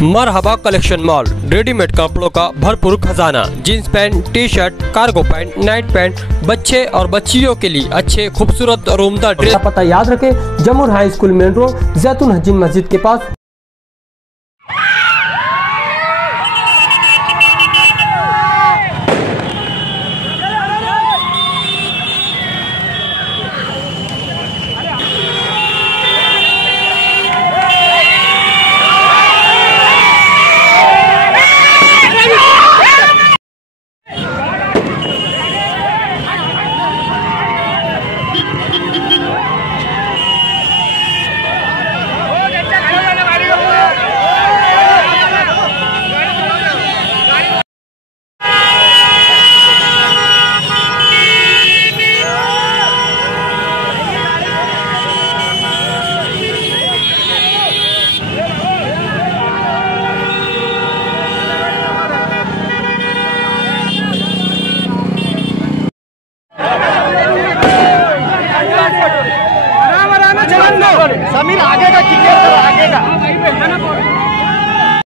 मरहबा collection mall, readymade कपड़ों का भरपूर खजाना। Jeans pant, T shirt, cargo pant, night pant, बच्चे और बच्चियों के लिए अच्छे खूबसूरत और उम्दा ड्रेस। पता याद रखें, जमुर हाई स्कूल मेन रोड, जैतून हजीन मस्जिद के पास। समीर आगे का, आगे का।